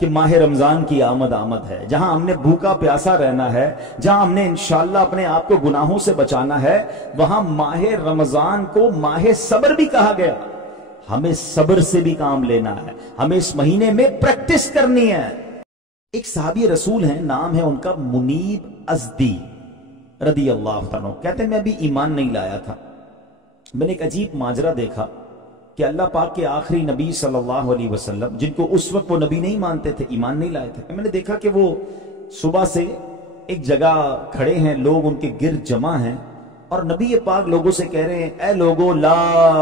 کہ ماہ رمضان کی آمد ہے، جہاں ہم نے بھوکا پیاسا رہنا ہے، جہاں ہم نے انشاءاللہ اپنے آپ کو گناہوں سے بچانا ہے، وہاں ماہ رمضان کو ماہ صبر بھی کہا گیا۔ ہمیں صبر سے بھی کام لینا ہے، ہمیں اس مہینے میں پریکٹس کرنی ہے۔ ایک صحابی رسول ہیں، نام ہے ان کا منیب ازدی رضی اللہ عنہ، کہتے ہیں میں ابھی ایمان نہیں لایا تھا، میں نے ایک عجیب ماجرا دیکھا کہ اللہ پاک کے آخری نبی صلی اللہ علیہ وسلم، جن کو اس وقت وہ نبی نہیں مانتے تھے، ایمان نہیں لائے تھے، میں نے دیکھا کہ وہ صبح سے ایک جگہ کھڑے ہیں، لوگ ان کے گرد جمع ہیں، اور نبی پاک لوگوں سے کہہ رہے ہیں اے لوگو لا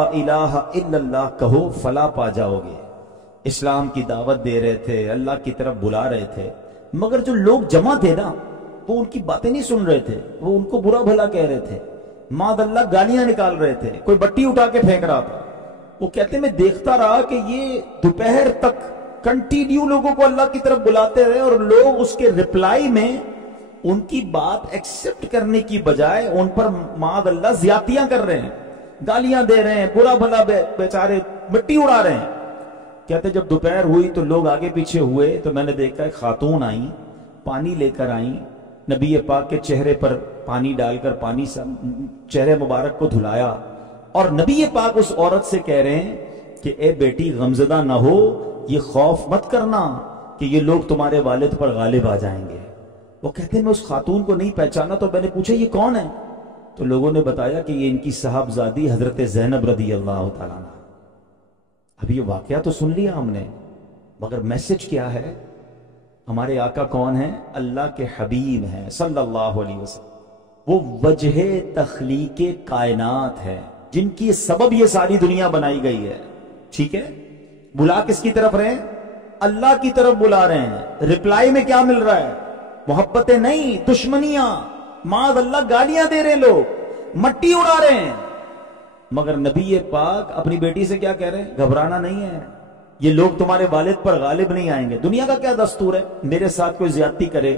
الہ الا اللہ کہو فلاح پا جاؤ گے۔ اسلام کی دعوت دے رہے تھے، اللہ کی طرف بلا رہے تھے، مگر جو لوگ جمع تھے نا وہ ان کی باتیں نہیں سن رہے تھے، وہ ان کو برا بھلا کہہ رہے تھے، معاذ اللہ گالیاں نکال رہے تھے، کوئی بٹی اٹھا کے پھینک رہا تھا۔ وہ کہتے میں دیکھتا رہا کہ یہ دوپہر تک کنٹینیو لوگوں کو اللہ کی طرف بلاتے رہے، اور لوگ اس کے رپلائی میں ان کی بات ایکسپٹ کرنے کی بجائے ان پر معاذ اللہ زیادتیاں کر رہے ہیں، گالیاں دے رہے ہیں، برا بھلا بیچارے مٹی اڑا رہے ہیں۔ کہتے جب دوپہر ہوئی تو لوگ آگے پیچھے ہوئے تو میں نے دیکھا ایک خاتون آئیں، پانی لے کر آئیں، نبی پاک کے چہرے پر پانی ڈال کر پانی سے چہرے مبارک کو دھلایا، اور نبی پاک اس عورت سے کہہ رہے ہیں کہ اے بیٹی غمزدہ نہ ہو، یہ خوف مت کرنا کہ یہ لوگ تمہارے والد پر غالب آ جائیں گے۔ وہ کہتے ہیں میں اس خاتون کو نہیں پہچانا، تو میں نے پوچھا یہ کون ہے؟ تو لوگوں نے بتایا کہ یہ ان کی صاحبزادی حضرت زینب رضی اللہ تعالیٰ عنہ۔ اب یہ واقعہ تو سن لیا ہم نے، مگر میسج کیا ہے؟ ہمارے آقا کون ہیں؟ اللہ کے حبیب ہیں صلی اللہ علیہ وسلم، وہ وجہ تخلیق کائنات ہے جن کی سبب یہ ساری دنیا بنائی گئی ہے۔ ٹھیک ہے، بلا کس کی طرف رہے ہیں؟ اللہ کی طرف بلا رہے ہیں، رپلائی میں کیا مل رہا ہے؟ محبتیں نہیں، دشمنیاں، معاذ اللہ گالیاں دے رہے ہیں، لوگ مٹی اڑا رہے ہیں۔ مگر نبی پاک اپنی بیٹی سے کیا کہہ رہے ہیں؟ گھبرانا نہیں ہے، یہ لوگ تمہارے والد پر غالب نہیں آئیں گے۔ دنیا کا کیا دستور ہے؟ میرے ساتھ کوئی زیادتی کرے،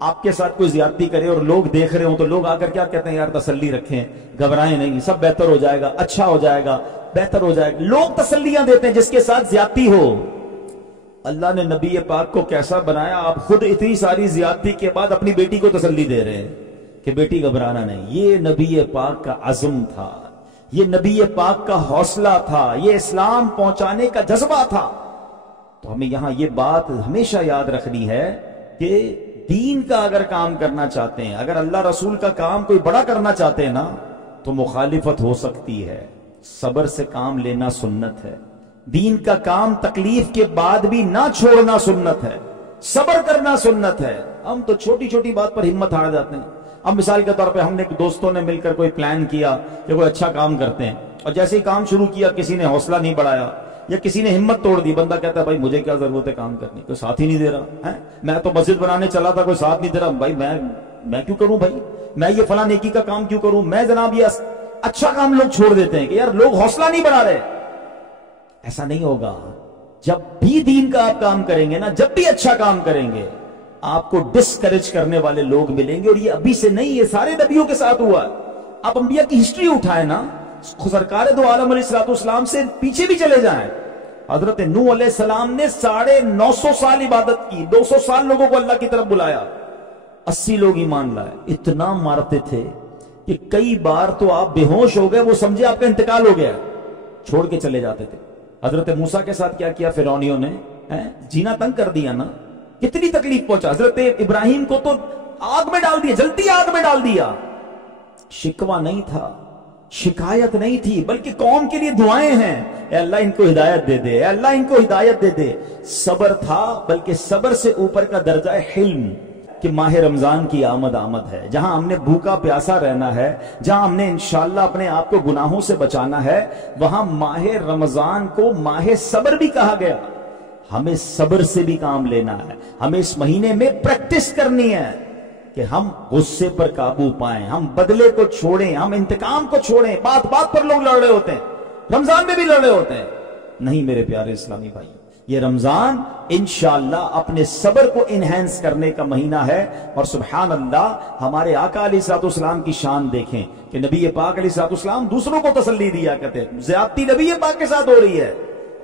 آپ کے ساتھ کوئی زیادتی کرے اور لوگ دیکھ رہے ہوں تو لوگ آ کر کیا کہتے ہیں؟ یار تسلی رکھیں، گھبرائیں نہیں، سب بہتر ہو جائے گا، اچھا ہو جائے گا، بہتر ہو جائے گا۔ لوگ تسلیاں دیتے ہیں جس کے ساتھ زیادتی ہو۔ اللہ نے نبی پاک کو کیسا بنایا، آپ خود اتنی ساری زیادتی کے بعد اپنی بیٹی کو تسلی دے رہے ہیں کہ بیٹی گھبرانا نہیں۔ یہ نبی پاک کا عزم تھا، یہ نبی پاک کا حوصلہ تھا، یہ اسلام پہنچانے کا جذبہ تھا۔ تو ہمیں یہاں یہ بات ہمیشہ یاد رکھنی ہے کہ دین کا اگر کام کرنا چاہتے ہیں، اگر اللہ رسول کا کام کوئی بڑا کرنا چاہتے ہیں نا، تو مخالفت ہو سکتی ہے، صبر سے کام لینا سنت ہے۔ دین کا کام تکلیف کے بعد بھی نہ چھوڑنا سنت ہے، صبر کرنا سنت ہے۔ ہم تو چھوٹی چھوٹی بات پر ہمت ہار جاتے ہیں۔ اب مثال کے طور پہ ہم نے دوستوں نے مل کر کوئی پلان کیا کہ کوئی اچھا کام کرتے ہیں، اور جیسے ہی کام شروع کیا کسی نے حوصلہ نہیں بڑھایا یا کسی نے ہمت توڑ دی، بندہ کہتا ہے بھائی مجھے کیا ضرورت ہے کام کرنے، کوئی ساتھ ہی نہیں دے رہا ہے، میں تو مسجد بنانے چلا تھا کوئی ساتھ نہیں دے رہا، بھائی میں کیوں کروں، بھائی میں یہ فلاں نیکی کا کام کیوں کروں، میں جناب یہ اچھا کام لوگ چھوڑ دیتے ہیں کہ یار لوگ حوصلہ نہیں بڑھا رہے۔ ایسا نہیں ہوگا۔ جب بھی دین کا آپ کام کریں گے نا، جب بھی اچھا کام کریں گے، آپ کو ڈسکریج کرنے والے لوگ ملیں گے، اور یہ ابھی سے نہیں، یہ سارے نبیوں کے ساتھ ہوا ہے۔ آپ انبیاء کی ہسٹری اٹھائیں نا، سرکار دو عالم علیہ السلام سے پیچھے بھی چلے جائیں۔ حضرت نوح علیہ السلام نے 950 سال عبادت کی، 200 سال لوگوں کو اللہ کی طرف بلایا، 80 لوگ ایمان لائے۔ اتنا مارتے تھے کہ کئی بار تو آپ بے ہوش ہو گئے، وہ سمجھے آپ کا انتقال ہو گیا، چھوڑ کے چلے جاتے تھے۔ حضرت موسیٰ کے ساتھ کیا کیا فرعونیوں نے؟ جینا تنگ کر دیا نا، کتنی تکلیف پہنچا۔ حضرت ابراہیم کو تو آگ میں ڈال دیا، جلتی آگ میں ڈال دیا۔ شکوہ نہیں تھا، شکایت نہیں تھی، بلکہ قوم کے لیے دعائیں ہیں، اے اللہ ان کو ہدایت دے دے، اے اللہ ان کو ہدایت دے دے۔ صبر تھا، بلکہ صبر سے اوپر کا درجہ ہے حلم، کہ ماہ رمضان کی آمد ہے، جہاں ہم نے بھوکا پیاسا رہنا ہے، جہاں ہم نے انشاءاللہ اپنے آپ کو گناہوں سے بچانا ہے، وہاں ماہ رمضان کو ماہ صبر بھی کہا گیا۔ ہمیں صبر سے بھی کام لینا ہے، ہمیں اس مہینے میں پریکٹس کرنی ہے کہ ہم غصے پر قابو پائیں، ہم بدلے کو چھوڑیں، ہم انتقام کو چھوڑیں۔ بات بات پر لوگ لڑ رہے ہوتے ہیں، رمضان میں بھی لڑ رہے ہوتے ہیں۔ نہیں میرے پیارے اسلامی بھائی، یہ رمضان انشاءاللہ اپنے صبر کو انہینس کرنے کا مہینہ ہے۔ اور سبحان اللہ، ہمارے آقا علیہ الصلوۃ والسلام کی شان دیکھیں کہ نبی پاک علیہ الصلوۃ والسلام دوسروں کو تسلی دیا کرتے ہیں، زیادتی نبی پاک کے ساتھ ہو رہی ہے